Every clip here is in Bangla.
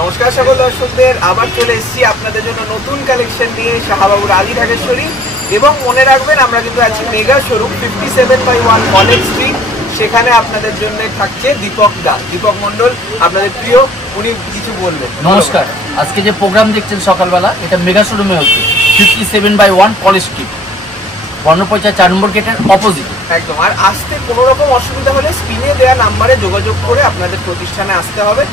নমস্কার সকল দর্শকদের, আবার চলে এসেছি আপনাদের জন্য নতুন কালেকশন নিয়ে শাহবাবুর আদি ঢাকেশ্বরী। এবং মনে রাখবেন আমরা কিন্তু আছি মেগা শোরুম 57/1 কলেজ স্ট্রিট। সেখানে আপনাদের জন্য থাকছে দীপক মন্ডল, আপনাদের প্রিয়, উনি কিছু বলবেন। নমস্কার, আজকে যে প্রোগ্রাম দেখছেন সকালবেলা এটা মেগা শোরুমে হচ্ছে 57/1 কলেজ স্ট্রিট, বর্ণপঞ্চায়েত 4 নম্বর গেটের অপোজিট। একদম। আর আসতে কোনো রকম অসুবিধা হলে স্ক্রিনে দেওয়া নাম্বারে যোগাযোগ করে আপনাদের প্রতিষ্ঠানে আসতে হবে।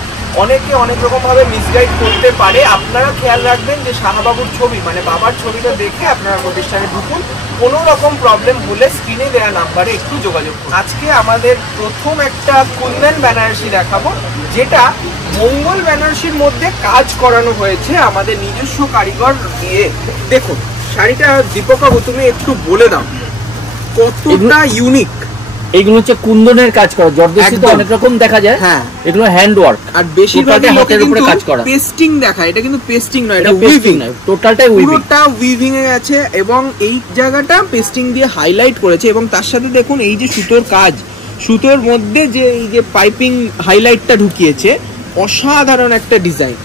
অনেকে অনেক রকম ভাবে মিসগাইড করতে পারে, আপনারা খেয়াল রাখবেন যে শাহবাবুর ছবি মানে বাবার ছবিটা দেখে আপনারা প্রতিষ্ঠানে ঢুকুন। কোনো রকম প্রবলেম হলে স্ক্রিনে দেওয়া নাম্বারে একটু যোগাযোগ করুন। আজকে আমাদের প্রথম একটা কুন্দন বেনারসি দেখাবো, যেটা মঙ্গল বেনারসির মধ্যে কাজ করানো হয়েছে আমাদের নিজস্ব কারিগর দিয়ে। দেখুন শাড়িটা দীপকবাবু তুমি একটু বলে দাও কতটা ইউনিক। এগুলো হচ্ছে কুন্দনের কাজ করা, জর্দসিতে অনেক রকম দেখা যায়। হ্যাঁ, এগুলো হ্যান্ড ওয়ার্ক আর বেশিরভাগই হাতের উপরে কাজ করা। পেস্টিং দেখায়, এটা কিন্তু পেস্টিং নয়, এটা উইভিং। টোটালটাই উইভিং, পুরোটা উইভিং এ আছে এবং এই জায়গাটা পেস্টিং দিয়ে হাইলাইট করেছে। এবং তার সাথে দেখুন এই যে সুতোর কাজ, সুতোর মধ্যে যে এই যে পাইপিং হাইলাইটটা ঢুকিয়েছে, অসাধারণ একটা ডিজাইন।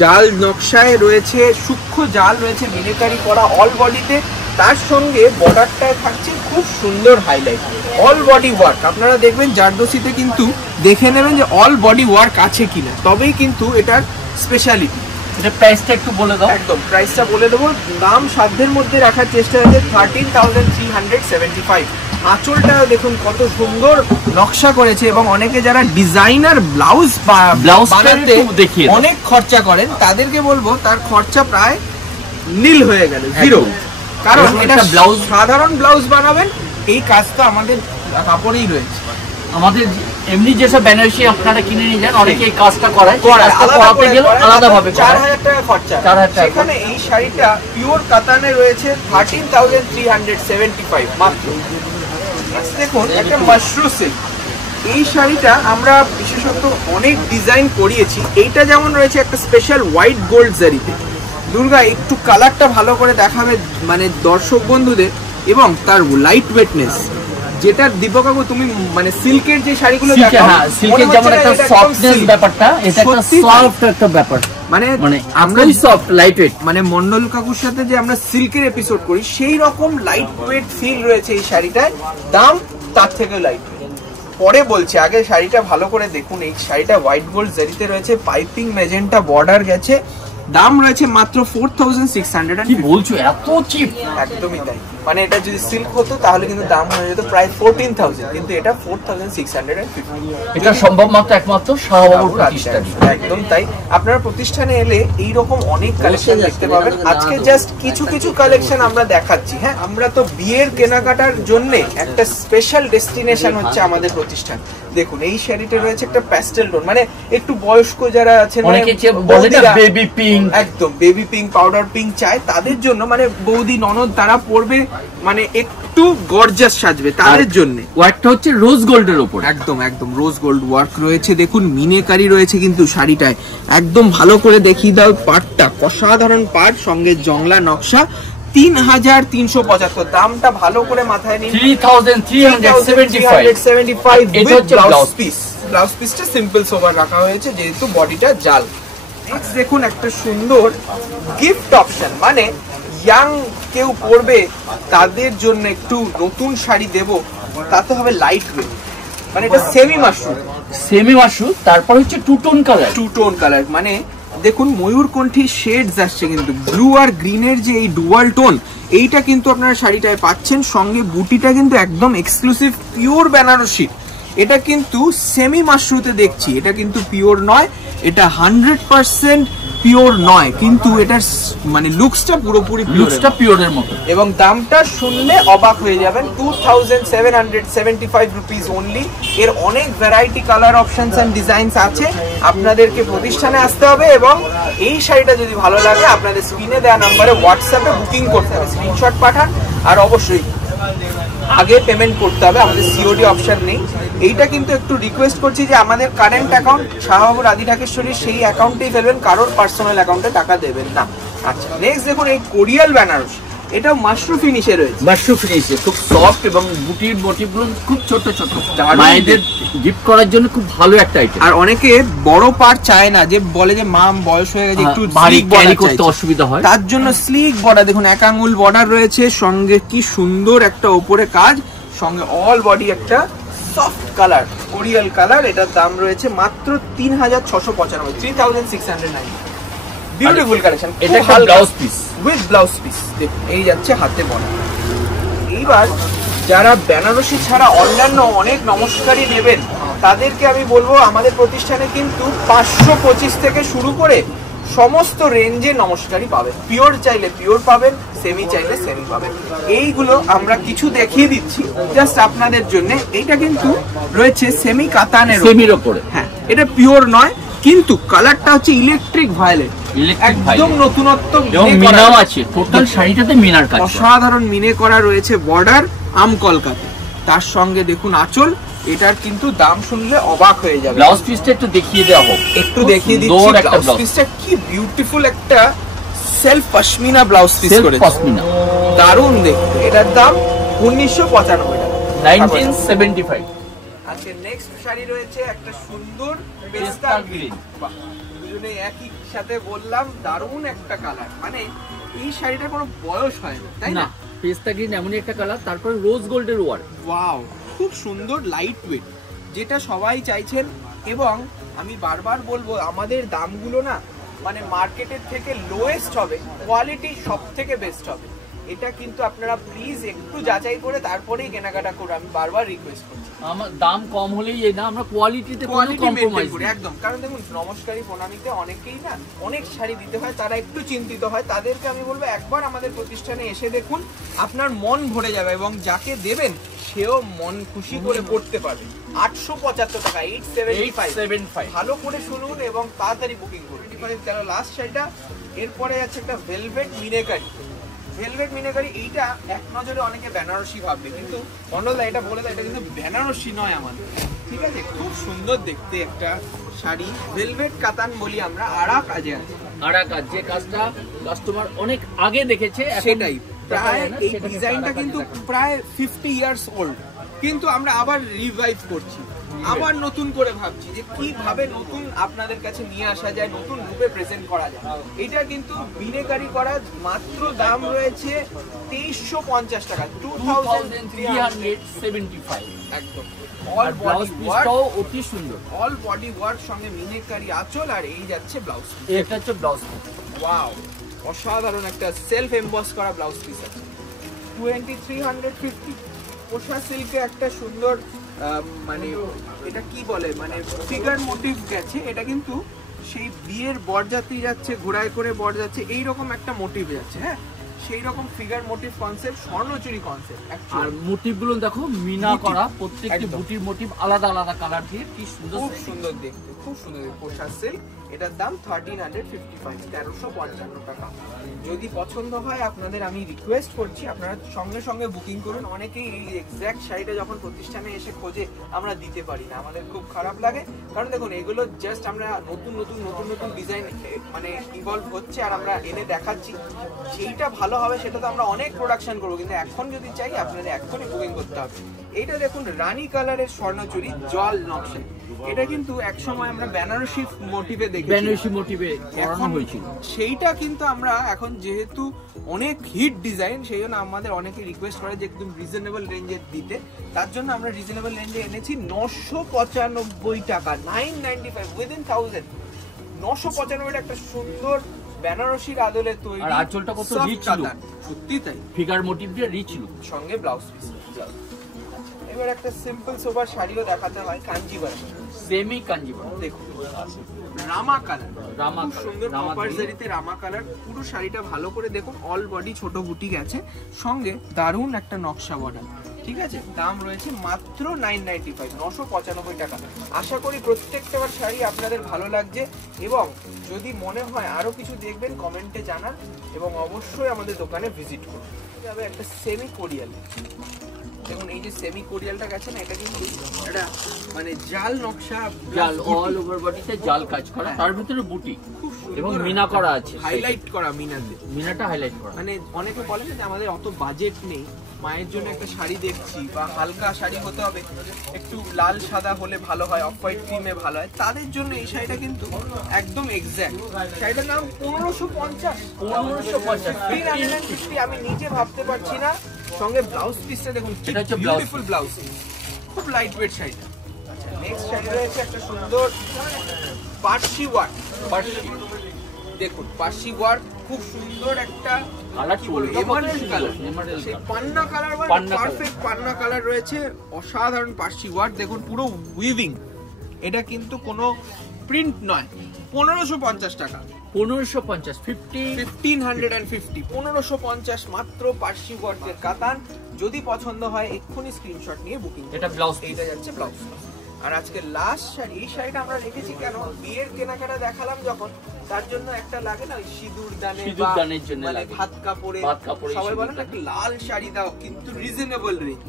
জাল নকশায় রয়েছে, সূক্ষ্ম জাল রয়েছে মিলিটারি করা অল বডিতে। তার সঙ্গে বর্ডারটায় থাকছে খুব সুন্দর হাইলাইট, অল বডি ওয়ার্ক। আপনারা দেখবেন জারদোসিতে কিন্তু দেখে নেবেন যে অল বডি ওয়ার্ক আছে কিনা, তবেই কিন্তু এটার স্পেশালিটি। এটা প্রাইসটা একটু বলে দাও। একদম, প্রাইসটা বলে দেবো। দাম সাধ্যের মধ্যে রাখার চেষ্টা হচ্ছে 13,375। আঁচলটা দেখুন কত সুন্দর নকশা করেছে। এবং অনেকে যারা ডিজাইনার ব্লাউজ বানাতে অনেক খরচা করেন, তাদেরকে বলবো তার খরচা প্রায় নীল হয়ে গেল, জিরো। কারণ এটা ব্লাউজ, সাধারণ ব্লাউজ বানাবেন, এই কাজটা আমাদের কাপড়েই রয়েছে। আমাদের এমনি যেসব বেনারসি আপনারা কিনে নিয়ে যান, অনেকে এই কাজটা করায়, আলাদাভাবে 4,000 টাকা খরচা। সেখানে এই শাড়িটা পিওর কাতানে রয়েছে 13,375 মাত্র। দেখুন একটা মাশরু সিল্ক, এই শাড়িটা আমরা বিশেষত অনেক ডিজাইন করিয়েছি। এইটা যেমন রয়েছে একটা স্পেশাল হোয়াইট গোল্ড জারিতে। দুর্গা একটু কালারটা ভালো করে দেখাবে মানে দর্শক বন্ধুদের, এবং তার লাইট ওয়েটনেস, যেটা দীপকবাবু তুমি মানে সিল্কের যে শাড়িগুলো দেখাও, সিল্কের যেমন একটা সফটনেস ব্যাপারটা, এটা একটা সফট একটা ব্যাপার, মানে আমরা সফট লাইট ওয়েট। মানে মন্ডল কাকুর সাথে যে আমরা সিল্কের এপিসোড করি, সেই রকম লাইট ওয়েট ফিল রয়েছে এই শাড়িটায়। দাম তার থেকে লাইট ওয়েট পরে বলছি, আগে শাড়িটা ভালো করে দেখুন। এই শাড়িটা হোয়াইট গোল্ড জারিতে রয়েছে, পাইপিং মেজেন্টা বর্ডার গেছে। দাম রয়েছে মাত্র 4,600। কি বলছো, এত চিপ? একদমই তাই। মানে এটা যদি সিল্ক হতো তাহলে কিন্তু দাম হয়ে যেত প্রায় 14,000, কিন্তু এটা 4,650। এটা সম্ভব মাত্র একমাত্র শাহবাবুর প্রতিষ্ঠানে। একদম তাই। আপনারা প্রতিষ্ঠানে এলে এইরকম অনেক কালেকশন দেখতে পাবেন। আজকে জাস্ট কিছু কালেকশন আমরা দেখাচ্ছি। হ্যাঁ, আমরা তো বিয়ের কেনাকাটার জন্য একটা স্পেশাল ডেস্টিনেশন হচ্ছে আমাদের প্রতিষ্ঠান। দেখুন এই শাড়িটা রয়েছে একটা প্যাস্টেল টোন, মানে একটু বয়স্ক যারা আছেন, বেবি পিঙ্ক, একদম বেবি পিঙ্ক, পাউডার পিঙ্ক চায় তাদের জন্য, মানে বৌদি ননদ তারা পরবে, মানে একটু গর্জাস সাজবে তাদের জন্য। ওয়ার্কটা হচ্ছে রোজ গোল্ডের উপর, একদম রোজ গোল্ড ওয়ার্ক রয়েছে। দেখুন মিনেকারি রয়েছে কিন্তু শাড়িটায়, একদম ভালো করে দেখিয়ে দাও পাটটা, অসাধারণ পাট, সঙ্গে জংলা নকশা। 3,375। দামটা ভালো করে মাথায় নিন, 3,375। ব্লাউজ পিস, ব্লাউজ পিসটা সিম্পল সোবার রাখা হয়েছে যেহেতু বডিটা জাল। নেক্সট দেখুন একটা সুন্দর গিফট অপশন, মানে ইয়াং কেউ পরবে তাদের জন্য একটু নতুন শাড়ি দেব, তাতে হবে লাইট ওয়েট। মানে এটা সেমি মাশরু, তারপর হচ্ছে টু টোন কালার। মানে দেখুন ময়ূরকণ্ঠী শেডস আসছে, কিন্তু ব্লু আর গ্রিনের যে এই ডুয়াল টোন, এইটা কিন্তু আপনারা শাড়িটায় পাচ্ছেন। সঙ্গে বুটিটা কিন্তু একদম এক্সক্লুসিভ পিওর বেনারসি। এটা কিন্তু সেমি মাশরুতে দেখছি, এটা কিন্তু পিওর নয়, এটা 100% পিওর নয়, কিন্তু এটার মানে লুকসটা পুরোপুরি পিওরের মতো। এবং দামটা শুনলে অবাক হয়ে যাবেন, 2,775 রুপিস অনলি। এর অনেক variety colour options and designs আছে। আপনাদেরকে প্রতিষ্ঠানে আসতে হবে এবং এই শাড়িটা যদি ভালো লাগে আপনাদের স্ক্রিনে দেওয়া নাম্বারে হোয়াটসঅ্যাপে বুকিং করতে হবে, স্ক্রিনশট পাঠান। আর অবশ্যই আগে পেমেন্ট করতে হবে, আমাদের সিওডি অপশন নেই। এইটা কিন্তু একটু রিকোয়েস্ট করছি যে আমাদের কারেন্ট অ্যাকাউন্ট শাহবাবুর আদি ঢাকেশ্বরী, সেই অ্যাকাউন্টেই ফেলবেন, কারোর পার্সোনাল অ্যাকাউন্টে টাকা দেবেন না। আচ্ছা নেক্সট দেখুন এই কোরিয়াল বেনারসি, এটা মাশরুম ফিনিশে রয়েছে, মাশরুম ফিনিশে খুব সফট এবং বুটির মোটিভগুলো খুব ছোট ছোট, মায়েদের গিফট করার জন্য খুব ভালো একটা আইটেম। আর অনেকে বড় পার চায় না, যে বলে যে মাম বয়স হয়ে গেছে একটু ভারী স্লিক ক্যারি বর্ডার করতে অসুবিধা হয়, তার জন্য স্লিক বর্ডার দেখুন 1 আঙ্গুল বর্ডার রয়েছে, সঙ্গে কি সুন্দর একটা উপরে কাজ, সঙ্গে অল বডি একটা সফট কালার কোরিয়াল কালার। এটার দাম রয়েছে মাত্র 3695, 3690। Beautiful collection. এটা একটা blouse piece with blouse piece, দেখুন এই যাচ্ছে হাতে বনা। এইবার যারা বেনারসি ছাড়া অন্যান্য অনেক নমস্কারই নেবেন তাদেরকে আমি বলবো আমাদের প্রতিষ্ঠানে কিন্তু 525 থেকে শুরু করে সমস্ত রেঞ্জে নমস্কারই পাবেন। পিওর চাইলে পিওর পাবেন, সেমি চাইলে সেমি পাবেন। এইগুলো আমরা কিছু দেখিয়ে দিচ্ছি জাস্ট আপনাদের জন্য। এইটা কিন্তু রয়েছে সেমি কাতানের সেমির উপরে, হ্যাঁ এটা পিওর নয়, কিন্তু কালারটা হচ্ছে ইলেকট্রিক ভায়োলেট, একদম নতুনত্ব মিনাও আছে, টোটাল শাড়িটাতে মিনার কাজ, অসাধারণ মিনে করা রয়েছে বর্ডার আম কলকাতা। তার সঙ্গে দেখুন আঁচল, এটার কিন্তু দাম শুনলে অবাক হয়ে যাবে। ব্লাউজ পিসটা একটু দেখিয়ে দেওয়া হোক, একটু দেখিয়ে দিচ্ছি ব্লাউজ পিসটা কি বিউটিফুল একটা সেলফ পশমিনা ব্লাউজ পিস করেছে, পশমিনা দারুণ দেখতে। এটার দাম 1995 টাকা, 1975। আচ্ছা নেক্সট শাড়ি রয়েছে একটা সুন্দর পেস্তা গ্রিন, দুজনে একই সাথে বললাম দারুণ একটা কালার, মানে এই শাড়িটার কোনো বয়স হয় না, তাই না? পেস্তা গ্রিন এমনই একটা কালার, তারপর রোজ গোল্ডের ওয়ার্ক, ওয়াও খুব সুন্দর লাইট ওয়েট, যেটা সবাই চাইছেন। এবং আমি বারবার বলবো আমাদের দামগুলো না মানে মার্কেটের থেকে লোয়েস্ট হবে, কোয়ালিটি সব থেকে বেস্ট হবে। এটা কিন্তু আপনারা প্লিজ একটু যাচাই করে তারপরেই কেনাকাটা করুন, আমি বারবার রিকোয়েস্ট করছি। আমার দাম কম হলেই এই না, আমরা কোয়ালিটিতে কোনো কম্প্রোমাইজ করি একদম। কারণ দেখুন নমস্কারী প্রণামীতে অনেকেই না অনেক শাড়ি দিতে হয়, তারা একটু চিন্তিত হয়, তাদেরকে আমি বলবো একবার আমাদের প্রতিষ্ঠানে এসে দেখুন, আপনার মন ভরে যাবে এবং যাকে দেবেন সেও মন খুশি করে পড়তে পারবে। 875 টাকা, 875। ভালো করে শুনুন এবং তাড়াতাড়ি বুকিং করুন। তাহলে লাস্ট শাড়িটা, এরপরে যাচ্ছে একটা ভেলভেট মিনেকারি। ভেলভেট মিনেকারি এইটা এক নজরে অনেকে বেনারসি ভাববে, কিন্তু অন্যদা এটা বলে দেয় এটা কিন্তু বেনারসি নয় আমাদের, ঠিক আছে? খুব সুন্দর দেখতে একটা শাড়ি, ভেলভেট কাতান বলি আমরা, আড়া কাজে আছে। আড়া কাজ, যে কাজটা কাস্টমার অনেক আগে দেখেছে, সেটাই প্রায় এই ডিজাইনটা কিন্তু প্রায় 50 ইয়ার্স ওল্ড, কিন্তু আমরা আবার রিভাইভ করছি, আবার নতুন করে ভাবছি যে কিভাবে নতুন আপনাদের কাছে নিয়ে আসা যায়, নতুন রূপে প্রেজেন্ট করা যায়। এটা কিন্তু মিনেকারি করা, মাত্র দাম রয়েছে 2350 টাকা, 2375। একদম। অল ব্লাউজ পিসটাও অতি সুন্দর, অল বডি ওয়ার্ক সঙ্গে মিনেকারি আঁচল, আর এই যাচ্ছে ব্লাউজ। এটা হচ্ছে ব্লাউজ পিস। ওয়াও অসাধারণ একটা সেলফ এমবস করা ব্লাউজ পিস আছে, 2350। কোষা সিল্কে একটা সুন্দর মানে এটা কি বলে মানে ফিগার মোটিভ গেছে, এটা কিন্তু সেই বিয়ের বরযাত্রী যাচ্ছে, ঘোড়ায় করে বর যাচ্ছে, এইরকম একটা মোটিভ যাচ্ছে, হ্যাঁ সেই রকম figure motive concept, Swarnachari concept. আর মোটিভ গুলো দেখো মিনা করা, প্রত্যেকটি বুটির মোটিভ আলাদা আলাদা কালার দিয়ে, কি সুন্দর, খুব সুন্দর দেখতে, খুব সুন্দর। কোষা সিল্ক, এটার দাম 1355, 1355 টাকা। যদি পছন্দ হয় আপনাদের আমি রিকোয়েস্ট করছি আপনারা সঙ্গে সঙ্গে বুকিং করুন। অনেকেই এই এক্স্যাক্ট শাড়িটা যখন প্রতিষ্ঠানে এসে খোঁজে আমরা দিতে পারি না, আমাদের খুব খারাপ লাগে। কারণ দেখুন এগুলো জাস্ট আমরা নতুন নতুন নতুন নতুন ডিজাইন মানে ইভলভ হচ্ছে আর আমরা এনে দেখাচ্ছি, যেইটা ভালো হবে সেটা তো আমরা অনেক প্রোডাকশন করবো, কিন্তু এখন যদি চাই আপনাদের এখনই বুকিং করতে হবে। এইটা দেখুন রানী কালারের স্বর্ণচুরি জল নকশা, এটা কিন্তু একসময় আমরা বেনারসি মোটিভে দেখেছি, বেনারসি মোটিভে করানো হয়েছিল, সেইটা কিন্তু আমরা এখন যেহেতু অনেক হিট ডিজাইন সেই জন্য আমাদের অনেকে রিকোয়েস্ট করে যে একদম রিজনেবল রেঞ্জে দিতে, তার জন্য আমরা রিজনেবল রেঞ্জে এনেছি 995 টাকা, 995 উইদিন 1000। 995 একটা সুন্দর বেনারসির আদলে তৈরি, আর আঁচলটা কত রিচ লুক, সত্যি তাই, ফিগার মোটিভ দিয়ে রিচ লুক, সঙ্গে ব্লাউজ পিস। এবার একটা সিম্পল সোবার শাড়িও দেখাতে হয়, কাঞ্জিভারম, সেমি কাঞ্জিভারম। দেখুন রামা কালার, রামা সুন্দর কপার জারিতে রামা কালার, পুরো শাড়িটা ভালো করে দেখুন, অল বডি ছোট বুটি গেছে, সঙ্গে দারুণ একটা নকশা বর্ডার, ঠিক আছে? দাম রয়েছে মাত্র 995, 995 টাকা। আশা করি প্রত্যেকটা শাড়ি আপনাদের ভালো লাগছে, এবং যদি মনে হয় আরো কিছু দেখবেন কমেন্টে জানান, এবং অবশ্যই আমাদের দোকানে ভিজিট করুন। যাবে একটা সেমি কোরিয়াল, দেখুন এই যে সেমি কোরিয়ালটা গেছে না, এটা কিন্তু একটা মানে জাল নকশা, জাল অল ওভার বডিতে জাল কাজ করা, তার ভিতরে বুটি এবং মিনা করা আছে, হাইলাইট করা মিনাতে, মিনাটা হাইলাইট করা। মানে অনেকে বলে না যে আমাদের অত বাজেট নেই, মায়ের জন্য একটা শাড়ি দেখছি বা হালকা শাড়ি হতে হবে, একটু লাল সাদা হলে ভালো হয়, অফ হোয়াইট ক্রিমে ভালো হয়, তাদের জন্য এই শাড়িটা কিন্তু একদম এক্স্যাক্ট। শাড়িটার নাম 1550, 1550 আমি নিজে ভাবতে পারছি না। সঙ্গে ব্লাউজ পিসটা দেখুন, বিউটিফুল ব্লাউজ, খুব লাইট ওয়েট শাড়িটা। আচ্ছা, নেক্সট শাড়ি রয়েছে একটা সুন্দর পার্সি ওয়ার্ক। দেখুন পার্সি ওয়ার্ক, খুব সুন্দর একটা পান্না কালার, পারফেক্ট পান্না কালার রয়েছে, অসাধারণ পার্সি ওয়ার্ক। দেখুন পুরো উইভিং, এটা কিন্তু কোনো প্রিন্ট নয়। 1550 টাকা, 1550, 1550, 1550 মাত্র পার্সি ওয়ার্কের কাতান। যদি পছন্দ হয় এক্ষুনি স্ক্রিনশট নিয়ে বুকিং। এটা ব্লাউজ, এইটা যাচ্ছে ব্লাউজ। আর আজকে লাস্ট শাড়ি, এই শাড়িটা আমরা রেখেছি কেন, বিয়ের কেনাকাটা দেখালাম যখন, তার জন্য একটা লাগে না ওই সিঁদুর দানের জন্য, মানে ভাত কাপড়ে সবাই বলে না লাল শাড়ি দাও, কিন্তু রিজনেবল রেঞ্জ,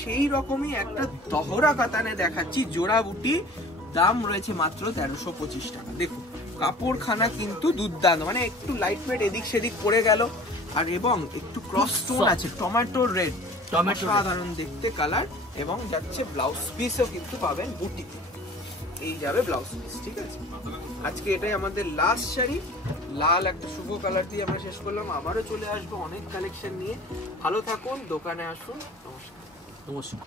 সেই রকমই একটা দহরা কাতানে দেখাচ্ছি, জোড়া বুটি, দাম রয়েছে মাত্র 1325 টাকা। দেখুন কাপড়খানা কিন্তু দুর্দান্ত, মানে একটু লাইট ওয়েট এদিক সেদিক পড়ে গেল, আর এবং একটু ক্রস স্টোন আছে, টমেটো রেড, সাধারণ দেখতে কালার, এবং যাচ্ছে ব্লাউজ পিসও কিন্তু পাবেন বুটিতে, এই যাবে ব্লাউজ পিস। ঠিক আছে, আজকে এটাই আমাদের লাস্ট শাড়ি, লাল একটা শুভ কালার দিয়ে আমরা শেষ করলাম। আবারও চলে আসবো অনেক কালেকশন নিয়ে, ভালো থাকুন, দোকানে আসুন, নমস্কার।